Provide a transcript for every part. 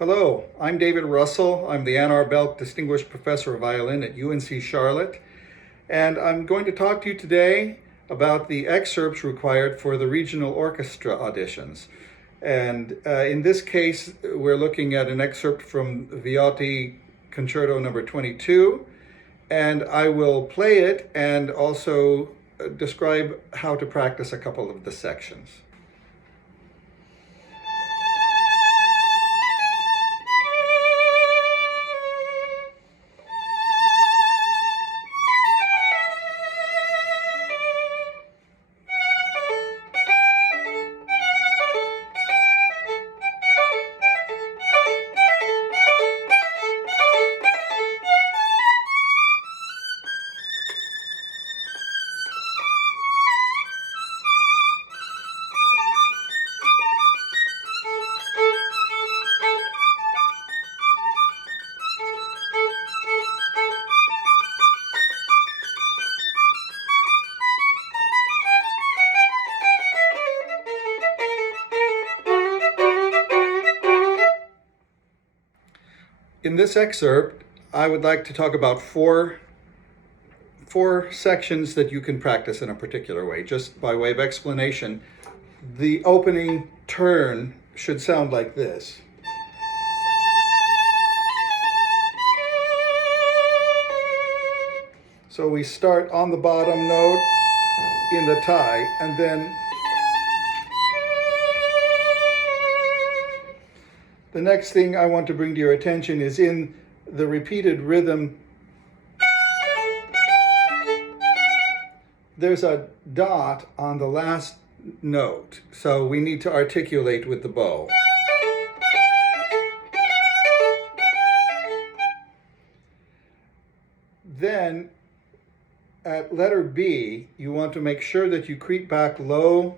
Hello, I'm David Russell. I'm the Ann R. Belk Distinguished Professor of Violin at UNC Charlotte, and I'm going to talk to you today about the excerpts required for the regional orchestra auditions. And in this case, we're looking at an excerpt from Viotti Concerto number 22, and I will play it and also describe how to practice a couple of the sections. In this excerpt, I would like to talk about four sections that you can practice in a particular way. Just by way of explanation, the opening turn should sound like this. So we start on the bottom note in the tie, and then the next thing I want to bring to your attention is in the repeated rhythm, there's a dot on the last note, so we need to articulate with the bow. Then at letter B, you want to make sure that you creep back low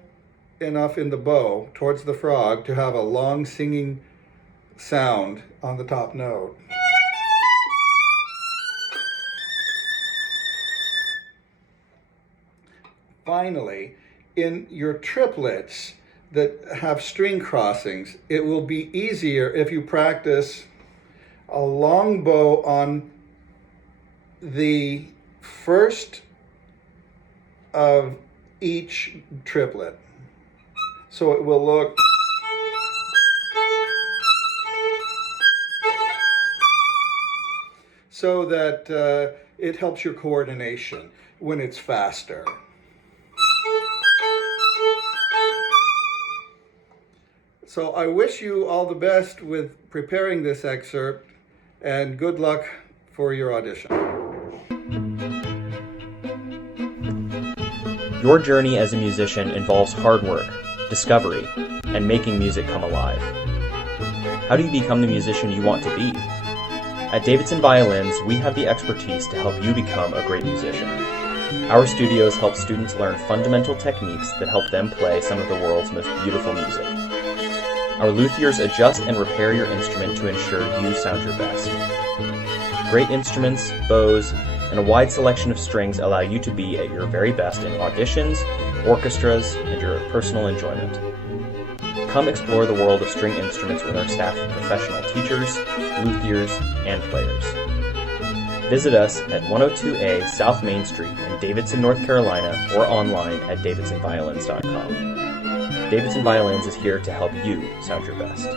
enough in the bow towards the frog to have a long singing sound on the top note. Finally, in your triplets that have string crossings, it will be easier if you practice a long bow on the first of each triplet. So it will look so that it helps your coordination when it's faster. So I wish you all the best with preparing this excerpt, and good luck for your audition. Your journey as a musician involves hard work, discovery, and making music come alive. How do you become the musician you want to be? At Davidson Violins, we have the expertise to help you become a great musician. Our studios help students learn fundamental techniques that help them play some of the world's most beautiful music. Our luthiers adjust and repair your instrument to ensure you sound your best. Great instruments, bows, and a wide selection of strings allow you to be at your very best in auditions, orchestras, and your personal enjoyment. Come explore the world of string instruments with our staff of professional teachers, luthiers, and players. Visit us at 102A South Main Street in Davidson, North Carolina, or online at davidsonviolins.com. Davidson Violins is here to help you sound your best.